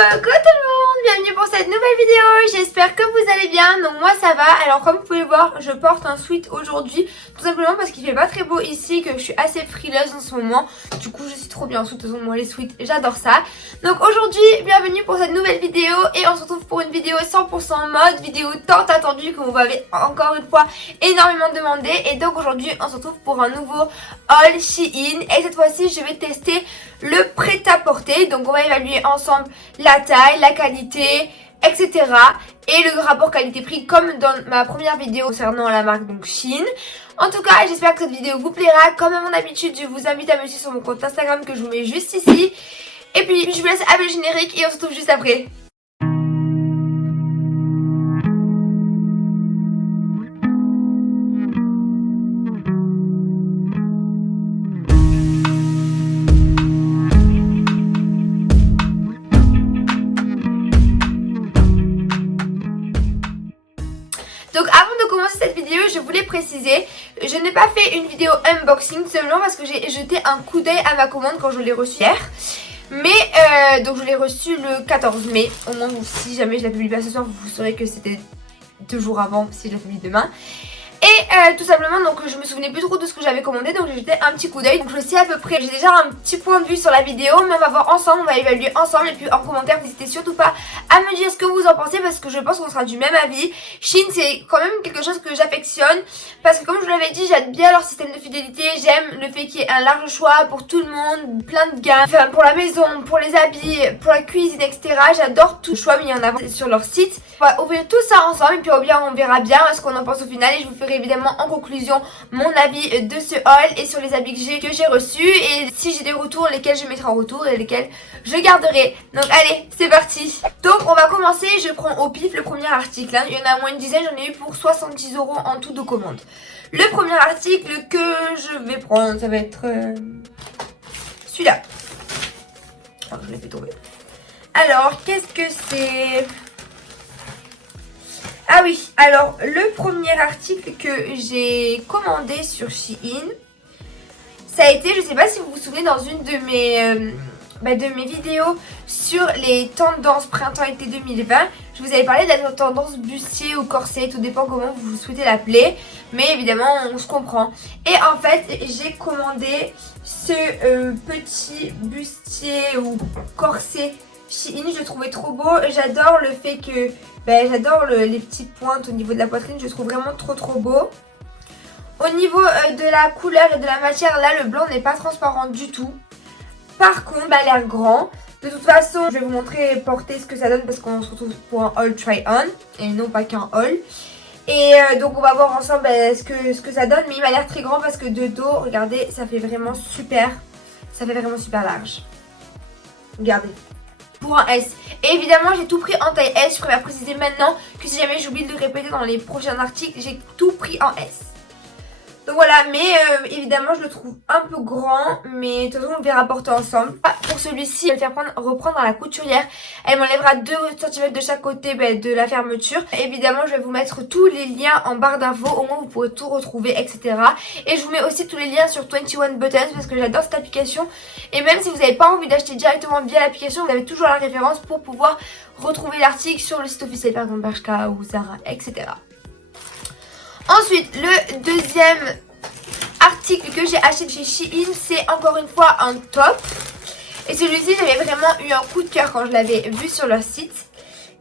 Coucou tout le monde, bienvenue pour cette nouvelle vidéo, j'espère que vous allez bien, donc moi ça va. Alors comme vous pouvez le voir, je porte un sweat aujourd'hui, tout simplement parce qu'il fait pas très beau ici, que je suis assez frileuse en ce moment. Du coup je suis trop bien en sweat, de toute façon moi les sweats j'adore ça. Donc aujourd'hui, bienvenue pour cette nouvelle vidéo et on se retrouve pour une vidéo 100% mode, vidéo tant attendue que vous m'avez encore une fois énormément demandé. Et donc aujourd'hui on se retrouve pour un nouveau haul Shein et cette fois-ci je vais tester le prêt-à-porter. Donc on va évaluer ensemble la taille, la qualité, etc. et le rapport qualité-prix comme dans ma première vidéo concernant la marque donc Shein. En tout cas, j'espère que cette vidéo vous plaira. Comme à mon habitude, je vous invite à me suivre sur mon compte Instagram que je vous mets juste ici. Et puis je vous laisse avec le générique et on se retrouve juste après. Donc avant de commencer cette vidéo, je voulais préciser, je n'ai pas fait une vidéo unboxing simplement parce que j'ai jeté un coup d'œil à ma commande quand je l'ai reçue hier. Mais donc je l'ai reçue le 14 mai, au moins si jamais je la publie pas ce soir, vous saurez que c'était 2 jours avant si je la publie demain. Et tout simplement donc je me souvenais plus trop de ce que j'avais commandé, donc j'ai jeté un petit coup d'œil. Donc je sais à peu près, j'ai déjà un petit point de vue sur la vidéo, mais on va voir ensemble, on va évaluer ensemble. Et puis en commentaire n'hésitez surtout pas à me dire ce que vous en pensez, parce que je pense qu'on sera du même avis. Shein c'est quand même quelque chose que j'affectionne, parce que comme je vous l'avais dit, j'aime bien leur système de fidélité. J'aime le fait qu'il y ait un large choix pour tout le monde, plein de gammes, enfin, pour la maison, pour les habits, pour la cuisine, etc. J'adore tout le choix mis en avant sur leur site. On va ouvrir tout ça ensemble et puis au bien on verra bien ce qu'on en pense au final, et je vous ferai évidemment en conclusion mon avis de ce haul et sur les habits que j'ai reçus, et si j'ai des retours, lesquels je mettrai en retour et lesquels je garderai. Donc allez, c'est parti. Donc on va commencer, je prends au pif le premier article, hein. Il y en a au moins une dizaine, j'en ai eu pour 70 € en tout de commande. Le premier article que je vais prendre, ça va être celui-là. Oh, je l'ai fait tomber. Alors, qu'est-ce que c'est? Ah oui, alors le premier article que j'ai commandé sur Shein, ça a été, je sais pas si vous vous souvenez, dans une de mes vidéos sur les tendances printemps-été 2020, je vous avais parlé de la tendance bustier ou corset, tout dépend comment vous souhaitez l'appeler, mais évidemment on se comprend. Et en fait j'ai commandé ce petit bustier ou corset Shein, je le trouvais trop beau. J'adore le fait que j'adore les petites pointes au niveau de la poitrine, je le trouve vraiment trop beau. Au niveau de la couleur et de la matière, là le blanc n'est pas transparent du tout. Par contre, il a l'air grand. De toute façon, je vais vous montrer porter ce que ça donne parce qu'on se retrouve pour un haul try-on et non pas qu'un haul. Et donc on va voir ensemble ce que ça donne. Mais il m'a l'air très grand parce que de dos, regardez, ça fait vraiment super large. Regardez. Pour un S. Et évidemment j'ai tout pris en taille S. Je préfère préciser maintenant que si jamais j'oublie de le répéter dans les prochains articles, j'ai tout pris en S. Donc voilà, mais évidemment je le trouve un peu grand, mais de toute façon on verra porter ensemble. Pour celui-ci, je vais le faire reprendre à la couturière. Elle m'enlèvera 2 cm de chaque côté de la fermeture. Évidemment je vais vous mettre tous les liens en barre d'infos, au moins vous pourrez tout retrouver, etc. Et je vous mets aussi tous les liens sur 21 Buttons parce que j'adore cette application. Et même si vous n'avez pas envie d'acheter directement via l'application, vous avez toujours la référence pour pouvoir retrouver l'article sur le site officiel, par exemple Bershka ou Zara, etc. Ensuite, le deuxième article que j'ai acheté chez Shein, c'est encore une fois un top. Et celui-ci, j'avais vraiment eu un coup de cœur quand je l'avais vu sur leur site.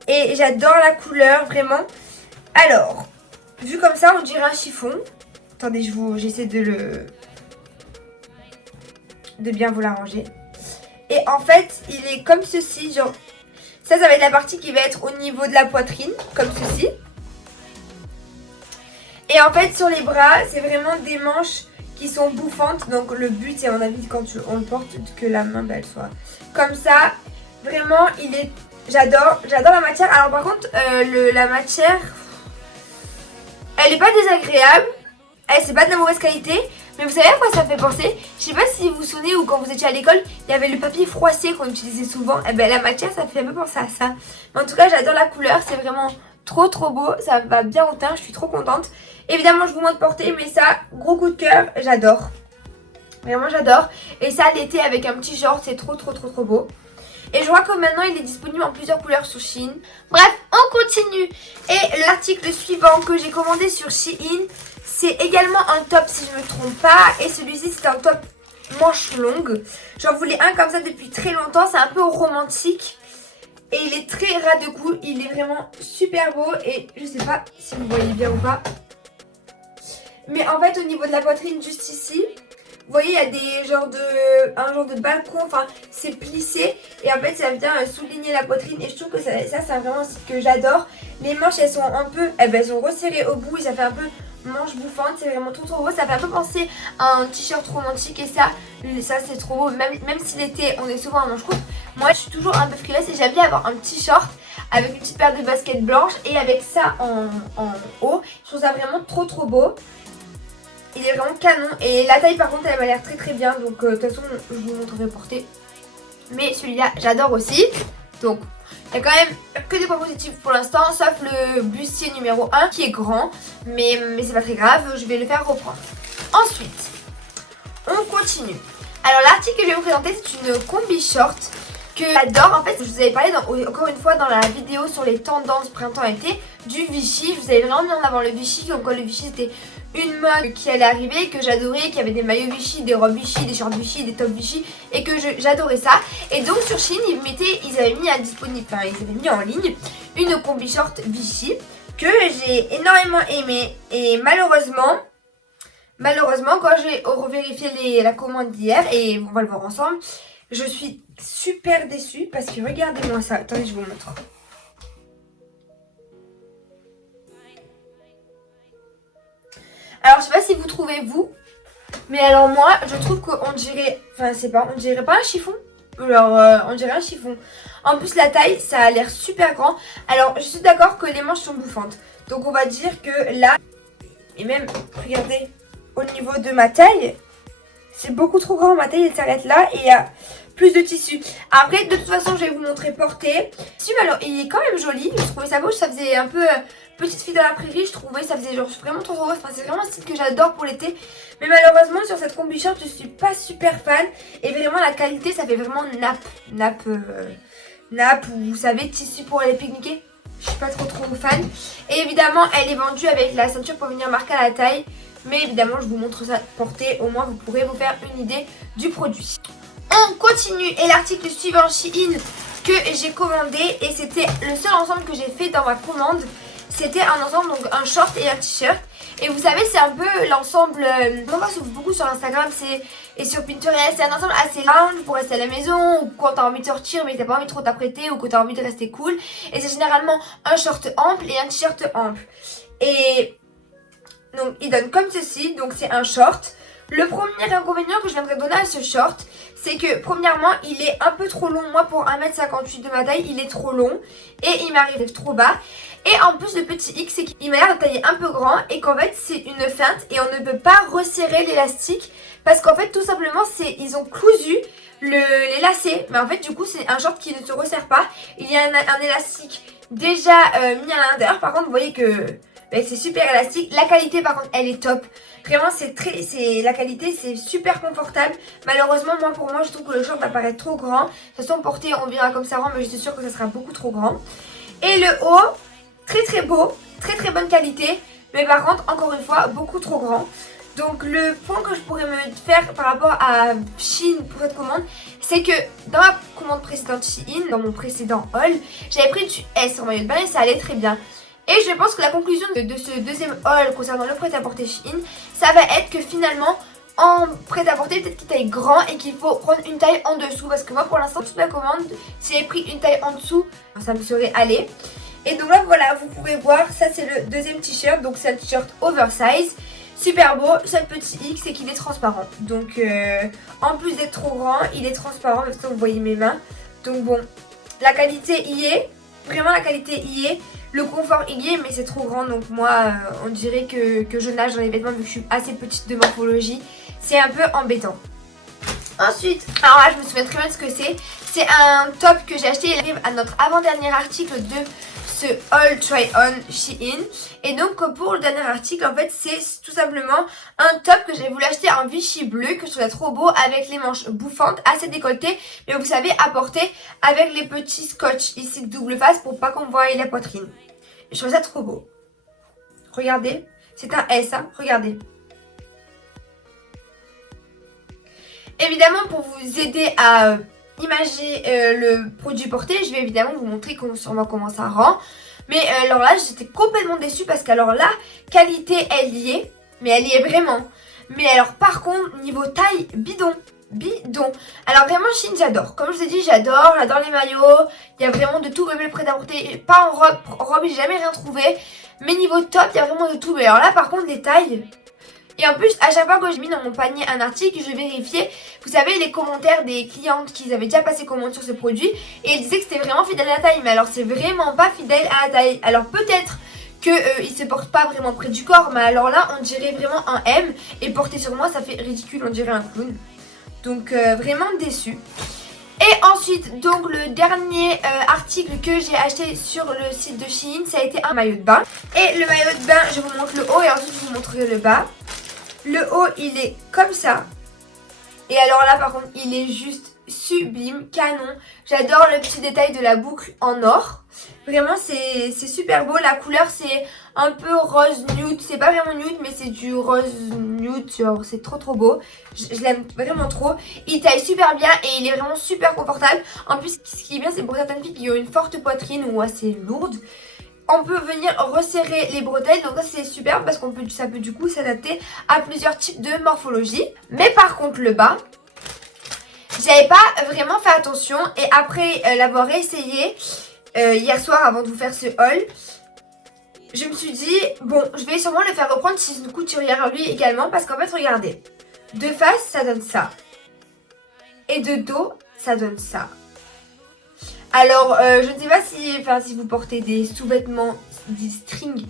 Et j'adore la couleur, vraiment. Alors, vu comme ça, on dirait un chiffon. Attendez, j'essaie de bien vous l'arranger. Et en fait, il est comme ceci, genre... Ça va être la partie qui va être au niveau de la poitrine, comme ceci. Et en fait sur les bras c'est vraiment des manches qui sont bouffantes. Donc le but c'est à mon avis quand on le porte que la main elle soit comme ça. Vraiment j'adore la matière. Alors par contre la matière elle est pas désagréable. C'est pas de la mauvaise qualité. Mais vous savez à quoi ça me fait penser? Je sais pas si vous vous souvenez ou quand vous étiez à l'école, il y avait le papier froissé qu'on utilisait souvent. Et la matière ça me fait un peu penser à ça. Mais en tout cas j'adore la couleur, c'est vraiment trop beau, ça va bien au teint, je suis trop contente. Évidemment je vous montre porter, mais ça, gros coup de cœur, j'adore. Vraiment j'adore. Et ça l'été avec un petit short, c'est trop beau. Et je crois que maintenant il est disponible en plusieurs couleurs sur Shein. Bref, on continue. Et l'article suivant que j'ai commandé sur Shein, c'est également un top si je ne me trompe pas. Et celui-ci c'est un top manche longue. J'en voulais un comme ça depuis très longtemps. C'est un peu romantique. Et il est très ras de cou. Il est vraiment super beau. Et je sais pas si vous voyez bien ou pas. Mais en fait au niveau de la poitrine juste ici, vous voyez, il y a un genre de balcon, enfin c'est plissé et en fait ça vient souligner la poitrine et je trouve que ça c'est vraiment ce que j'adore. Les manches elles sont un peu, elles sont resserrées au bout et ça fait un peu manche bouffante, c'est vraiment trop beau. Ça fait un peu penser à un t-shirt romantique et ça c'est trop beau, même si l'été on est souvent en manche courte. Moi je suis toujours un peu frileuse et j'aime bien avoir un petit short avec une petite paire de baskets blanches et avec ça en haut. Je trouve ça vraiment trop beau. Il est vraiment canon et la taille par contre elle m'a l'air très bien, donc de toute façon je vous montrerai porter. Mais celui-là j'adore aussi. Donc il y a quand même que des points positifs pour l'instant, sauf le bustier numéro 1 qui est grand. Mais c'est pas très grave, je vais le faire reprendre. Ensuite, on continue. Alors l'article que je vais vous présenter c'est une combi short que j'adore. En fait je vous avais parlé encore une fois dans la vidéo sur les tendances printemps-été du Vichy. Je vous avais vraiment mis en avant le Vichy, comme quoi le Vichy c'était une mode qui allait arriver, que j'adorais, qu'il y avait des maillots Vichy, des robes Vichy, des shorts Vichy, des tops Vichy et que j'adorais ça. Et donc sur Shein ils avaient mis en ligne une combi short Vichy que j'ai énormément aimé et malheureusement quand j'ai revérifié la commande d'hier, et on va le voir ensemble, je suis super déçue parce que regardez-moi ça, attendez je vous montre. Alors je sais pas si vous trouvez vous, mais alors moi je trouve qu'on dirait, on dirait pas un chiffon. Alors on dirait un chiffon. En plus la taille ça a l'air super grand. Alors je suis d'accord que les manches sont bouffantes. Donc on va dire que là, et même regardez au niveau de ma taille, c'est beaucoup trop grand. Ma taille elle s'arrête là et il y a plus de tissu. Après de toute façon je vais vous montrer porter. Alors il est quand même joli, je trouvais ça beau, ça faisait un peu petite fille dans la prairie, je trouvais, ça faisait genre vraiment trop beau. Enfin c'est vraiment un style que j'adore pour l'été. Mais malheureusement sur cette combi short je suis pas super fan. Et vraiment la qualité ça fait vraiment nappe ou vous savez tissu pour aller pique-niquer. Je suis pas trop fan. Et évidemment elle est vendue avec la ceinture pour venir marquer à la taille. Mais évidemment je vous montre ça porter, au moins vous pourrez vous faire une idée du produit. On continue et l'article suivant Shein que j'ai commandé, et c'était le seul ensemble que j'ai fait dans ma commande. C'était un ensemble, donc un short et un t-shirt. Et vous savez c'est un peu l'ensemble, on voit beaucoup sur Instagram et sur Pinterest. C'est un ensemble assez lounge pour rester à la maison, ou quand t'as envie de sortir mais t'as pas envie de trop t'apprêter, ou quand t'as envie de rester cool. Et c'est généralement un short ample et un t-shirt ample. Et donc il donne comme ceci, donc c'est un short. Le premier inconvénient que je viendrais donner à ce short, c'est que premièrement il est un peu trop long. Moi pour 1m58 de ma taille il est trop long et il m'arrive trop bas. Et en plus le petit X c'est qu'il m'a l'air de tailler un peu grand et qu'en fait c'est une feinte et on ne peut pas resserrer l'élastique. Parce qu'en fait tout simplement ils ont cousu les lacets. Mais en fait du coup c'est un short qui ne se resserre pas. Il y a un élastique déjà mis à l'intérieur. Par contre vous voyez que c'est super élastique. La qualité par contre elle est top. Vraiment la qualité c'est super confortable. Malheureusement pour moi je trouve que le short va paraître trop grand. De toute façon porté on verra comme ça rend, mais je suis sûre que ça sera beaucoup trop grand. Et le haut très beau, très bonne qualité. Mais par contre encore une fois beaucoup trop grand. Donc le point que je pourrais me faire par rapport à Shein pour cette commande, c'est que dans ma commande précédente Shein, dans mon précédent haul, j'avais pris du S en maillot de bain et ça allait très bien. Et je pense que la conclusion de ce deuxième haul concernant le prêt-à-porter Shein, ça va être que finalement en prêt-à-porter peut-être qu'il taille grand et qu'il faut prendre une taille en dessous. Parce que moi pour l'instant toute ma commande, si j'avais pris une taille en dessous, ça me serait allé. Et donc là voilà, vous pouvez voir, ça c'est le deuxième t-shirt, donc c'est un t-shirt oversize. Super beau, seul petit X c'est qu'il est transparent. Donc en plus d'être trop grand, il est transparent, de toute façon vous voyez mes mains. Donc bon, la qualité y est, vraiment la qualité y est. Le confort y est, mais c'est trop grand, donc moi on dirait que je nage dans les vêtements vu que je suis assez petite de morphologie. C'est un peu embêtant. Ensuite, alors là je me souviens très bien de ce que c'est. C'est un top que j'ai acheté, il arrive à notre avant-dernier article de ce All Try On Shein. Et donc pour le dernier article, en fait c'est tout simplement un top que j'ai voulu acheter en Vichy bleu, que je trouvais trop beau, avec les manches bouffantes, assez décolletées, mais vous savez, à porter avec les petits scotch ici de double face pour pas qu'on voie la poitrine. Je trouve ça trop beau. Regardez, c'est un S, hein, regardez. Évidemment, pour vous aider à imager le produit porté, je vais évidemment vous montrer sûrement comment ça rend. Mais alors là, j'étais complètement déçue parce qu'alors là, qualité, elle y est, mais elle y est vraiment. Mais alors par contre, niveau taille, bidon. Bidon. Alors vraiment, Shein, j'adore. Comme je vous ai dit, j'adore les maillots. Il y a vraiment de tout, même le prêt-à-porter. Pas en robe. En robe, j'ai jamais rien trouvé. Mais niveau top, il y a vraiment de tout. Mais alors là, par contre, les tailles. Et en plus, à chaque fois que j'ai mis dans mon panier un article, je vérifiais, vous savez, les commentaires des clientes qui avaient déjà passé commande sur ce produit. Et elles disaient que c'était vraiment fidèle à la taille. Mais alors, c'est vraiment pas fidèle à la taille. Alors peut-être qu'il se porte pas vraiment près du corps. Mais alors là, on dirait vraiment un M. Et porté sur moi, ça fait ridicule, on dirait un clown. Donc vraiment déçue. Et ensuite, donc le dernier article que j'ai acheté sur le site de Shein, ça a été un maillot de bain. Et le maillot de bain, je vous montre le haut et ensuite je vous montrerai le bas. Le haut, il est comme ça. Et alors là, par contre, il est juste sublime, canon. J'adore le petit détail de la boucle en or. Vraiment, c'est super beau. La couleur, c'est un peu rose nude. C'est pas vraiment nude, mais c'est du rose nude. C'est trop beau. Je l'aime vraiment trop. Il taille super bien et il est vraiment super confortable. En plus, ce qui est bien, c'est pour certaines filles qui ont une forte poitrine ou assez lourde. On peut venir resserrer les bretelles, donc ça c'est super parce ça peut du coup s'adapter à plusieurs types de morphologie. Mais par contre le bas, j'avais pas vraiment fait attention et après l'avoir essayé hier soir avant de vous faire ce haul, je me suis dit bon, je vais sûrement le faire reprendre chez une couturière lui également parce qu'en fait regardez, de face ça donne ça et de dos ça donne ça. Alors, je ne sais pas si vous portez des sous-vêtements, des strings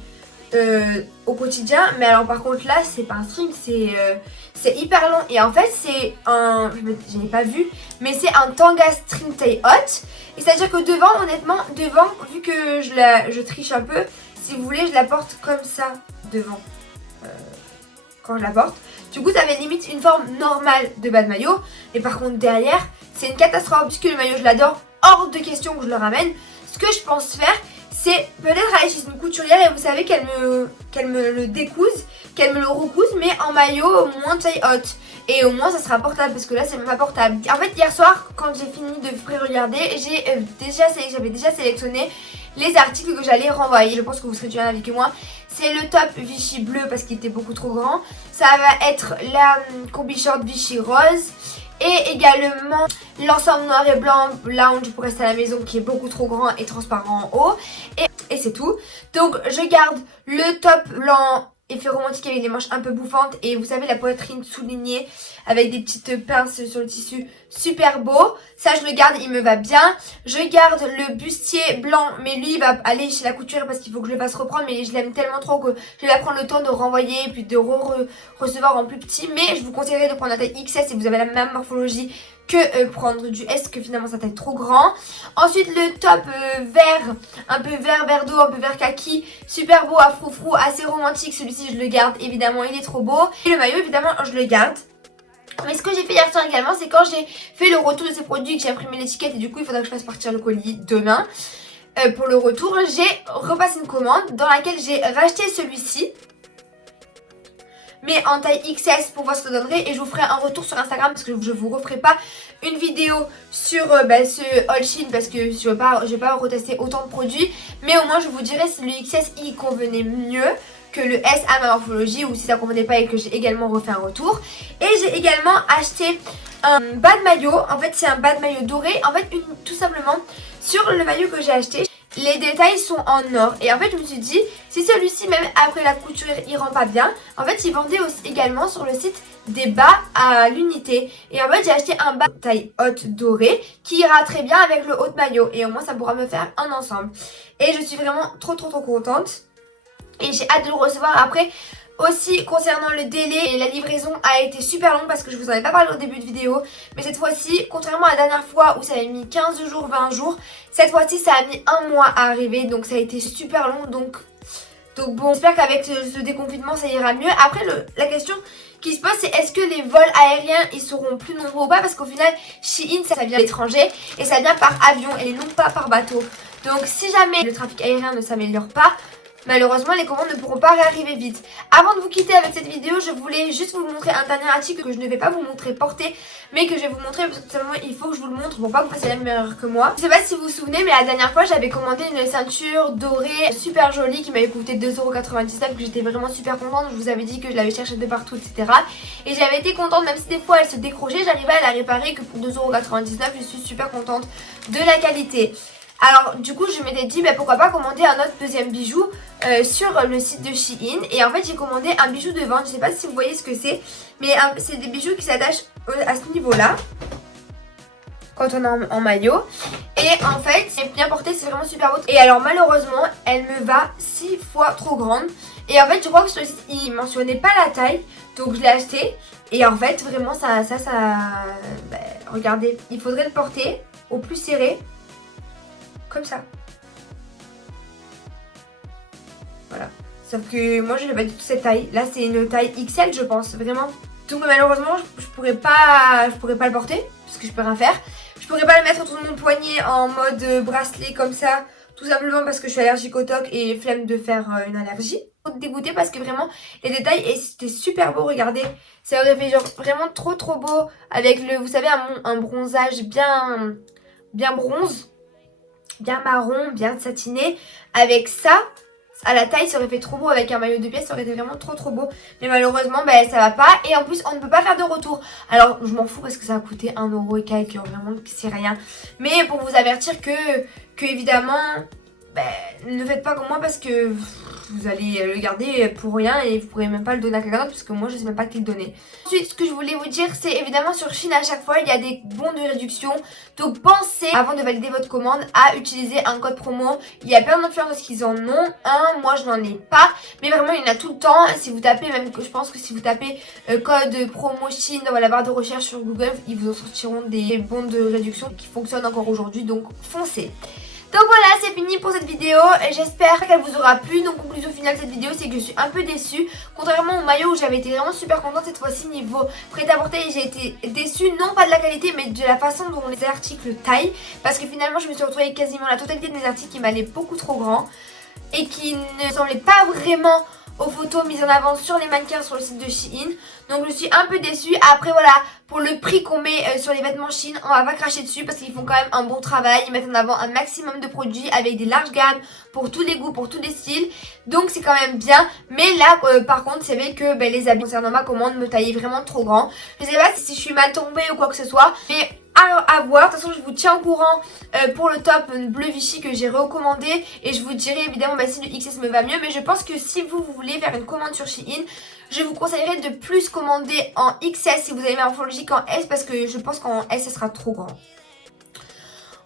au quotidien. Mais alors par contre là, c'est pas un string, c'est hyper long. Et en fait, c'est un... Je n'ai pas vu, mais c'est un tanga string taille haute. Et c'est-à-dire que devant, honnêtement, vu que je triche un peu, si vous voulez, je la porte comme ça devant. Quand je la porte. Du coup, ça avait limite une forme normale de bas de maillot. Et par contre, derrière, c'est une catastrophe puisque le maillot, je l'adore. Hors de question que je le ramène. Ce que je pense faire, c'est peut-être aller chez une couturière et vous savez qu'elle me le découse, qu'elle me le recouse, mais en maillot moins taille haute. Et au moins ça sera portable parce que là c'est même pas portable. En fait hier soir quand j'ai fini de pré-regarder, j'avais déjà sélectionné les articles que j'allais renvoyer. Je pense que vous serez du même avis que moi. C'est le top Vichy bleu parce qu'il était beaucoup trop grand. Ça va être la combi short Vichy rose. Et également l'ensemble noir et blanc lounge pour rester à la maison qui est beaucoup trop grand et transparent en haut. Et c'est tout. Donc je garde le top blanc effet romantique avec les manches un peu bouffantes. Et vous savez la poitrine soulignée avec des petites pinces sur le tissu. Super beau. Ça je le garde, il me va bien. Je garde le bustier blanc. Mais lui il va aller chez la couturière parce qu'il faut que je le fasse reprendre. Mais je l'aime tellement trop que je vais prendre le temps de renvoyer. Et puis de recevoir en plus petit. Mais je vous conseillerais de prendre la taille XS si vous avez la même morphologie que prendre du S que finalement ça taille trop grand. Ensuite le top vert, un peu vert d'eau, un peu vert kaki, super beau à froufrou, assez romantique. Celui-ci je le garde évidemment, il est trop beau. Et le maillot évidemment je le garde. Mais ce que j'ai fait hier soir également, c'est quand j'ai fait le retour de ces produits, que j'ai imprimé l'étiquette et du coup il faudra que je fasse partir le colis demain. Pour le retour, j'ai repassé une commande dans laquelle j'ai racheté celui-ci, mais en taille XS pour voir ce que ça donnerait. Et je vous ferai un retour sur Instagram parce que je vous referai pas une vidéo sur ce haul Shein parce que je vais pas retester autant de produits. Mais au moins je vous dirai si le XS il convenait mieux que le S à ma morphologie ou si ça convenait pas et que j'ai également refait un retour. Et j'ai également acheté un bas de maillot. En fait c'est un bas de maillot doré. En fait tout simplement sur le maillot que j'ai acheté, les détails sont en or. Et en fait je me suis dit, si celui-ci même après la couture il rend pas bien, en fait ils vendaient aussi également sur le site des bas à l'unité. Et en fait j'ai acheté un bas taille haute doré qui ira très bien avec le haut de maillot. Et au moins ça pourra me faire un ensemble. Et je suis vraiment trop contente. Et j'ai hâte de le recevoir après. Aussi concernant le délai, la livraison a été super longue parce que je vous en ai pas parlé au début de vidéo. Mais cette fois-ci, contrairement à la dernière fois où ça avait mis 15 jours, 20 jours, cette fois-ci ça a mis un mois à arriver. Donc ça a été super long. Donc bon, j'espère qu'avec ce déconfinement ça ira mieux. Après la question qui se pose, c'est est-ce que les vols aériens ils seront plus nombreux ou pas, parce qu'au final Shein ça vient de l'étranger et ça vient par avion et non pas par bateau. Donc si jamais le trafic aérien ne s'améliore pas, malheureusement les commandes ne pourront pas réarriver vite. Avant de vous quitter avec cette vidéo, je voulais juste vous montrer un dernier article que je ne vais pas vous montrer porté, mais que je vais vous montrer parce que tout simplement il faut que je vous le montre pour pas que vous fassiez la même erreur que moi. Je sais pas si vous vous souvenez, mais la dernière fois j'avais commandé une ceinture dorée super jolie qui m'avait coûté 2,99 €, que j'étais vraiment super contente. Je vous avais dit que je l'avais cherchée de partout, etc. Et j'avais été contente, même si des fois elle se décrochait, j'arrivais à la réparer que pour 2,99 €. Je suis super contente de la qualité. Alors du coup je m'étais dit pourquoi pas commander un autre deuxième bijou sur le site de Shein. Et en fait j'ai commandé un bijou de vente, je sais pas si vous voyez ce que c'est, mais c'est des bijoux qui s'attachent à ce niveau là quand on est en maillot. Et en fait c'est bien porté, c'est vraiment super beau. Et alors malheureusement elle me va 6 fois trop grande. Et en fait je crois que sur le site il mentionnait pas la taille, donc je l'ai acheté. Et en fait vraiment regardez, il faudrait le porter au plus serré, comme ça. Voilà. Sauf que moi je n'ai pas du tout cette taille. Là c'est une taille XL je pense, vraiment. Donc malheureusement je pourrais pas le porter parce que je peux rien faire. Je pourrais pas le mettre autour de mon poignet en mode bracelet comme ça, tout simplement parce que je suis allergique au toc et flemme de faire une allergie. Dégoûtée parce que vraiment les détails, et c'était super beau, regardez. Ça aurait fait genre vraiment trop beau avec le, vous savez, un bronzage bien bronze, bien marron, bien satiné. Avec ça, à la taille, ça aurait fait trop beau. Avec un maillot de pièces, ça aurait été vraiment trop beau. Mais malheureusement, ça va pas. Et en plus, on ne peut pas faire de retour. Alors, je m'en fous parce que ça a coûté 1 € et quelques. Vraiment, c'est rien. Mais pour vous avertir que évidemment, ne faites pas comme moi parce que vous allez le garder pour rien et vous pourrez même pas le donner à quelqu'un d'autre parce que moi je sais même pas qui le donner. Ensuite, ce que je voulais vous dire, c'est évidemment sur Shein à chaque fois il y a des bons de réduction. Donc pensez avant de valider votre commande à utiliser un code promo. Il y a plein d'influenceurs qui en ont un, moi je n'en ai pas, mais vraiment il y en a tout le temps. Si vous tapez, même je pense que si vous tapez code promo Shein dans la barre de recherche sur Google, ils vous en sortiront des bons de réduction qui fonctionnent encore aujourd'hui, donc foncez. Donc voilà, c'est fini pour cette vidéo, j'espère qu'elle vous aura plu. Donc conclusion finale de cette vidéo, c'est que je suis un peu déçue. Contrairement au maillot où j'avais été vraiment super contente, cette fois-ci niveau prêt-à-porter j'ai été déçue, non pas de la qualité mais de la façon dont les articles taillent. Parce que finalement je me suis retrouvée avec quasiment la totalité de mes articles qui m'allaient beaucoup trop grands et qui ne semblaient pas vraiment aux photos mises en avant sur les mannequins sur le site de Shein. Donc je suis un peu déçue. Après voilà, pour le prix qu'on met sur les vêtements Shein, on va pas cracher dessus parce qu'ils font quand même un bon travail. Ils mettent en avant un maximum de produits avec des larges gammes pour tous les goûts, pour tous les styles. Donc c'est quand même bien. Mais là par contre c'est vrai que les habits concernant ma commande me taillaient vraiment trop grand. Je sais pas si je suis mal tombée ou quoi que ce soit, mais à voir. De toute façon je vous tiens au courant pour le top bleu Vichy que j'ai recommandé. Et je vous dirai évidemment si le XS me va mieux. Mais je pense que si vous voulez faire une commande sur Shein, je vous conseillerais de plus commander en XS si vous avez ma morphologie qu'en S, parce que je pense qu'en S ça sera trop grand.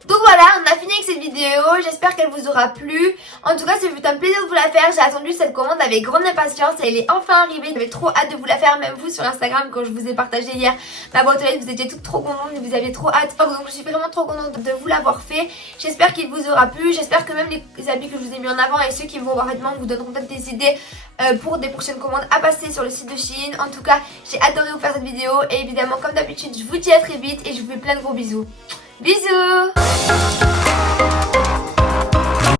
Donc voilà, on a fini avec cette vidéo, j'espère qu'elle vous aura plu. En tout cas, ça fait un plaisir de vous la faire, j'ai attendu cette commande avec grande impatience et elle est enfin arrivée. J'avais trop hâte de vous la faire, même vous sur Instagram quand je vous ai partagé hier ma boîte aux lettres, vous étiez toutes trop contentes, vous aviez trop hâte. Donc je suis vraiment trop contente de vous l'avoir fait. J'espère qu'il vous aura plu, j'espère que même les habits que je vous ai mis en avant et ceux qui vont parfaitement vous donneront peut-être des idées pour des prochaines commandes à passer sur le site de Shein. En tout cas, j'ai adoré vous faire cette vidéo et évidemment comme d'habitude, je vous dis à très vite et je vous fais plein de gros bisous. Bisous!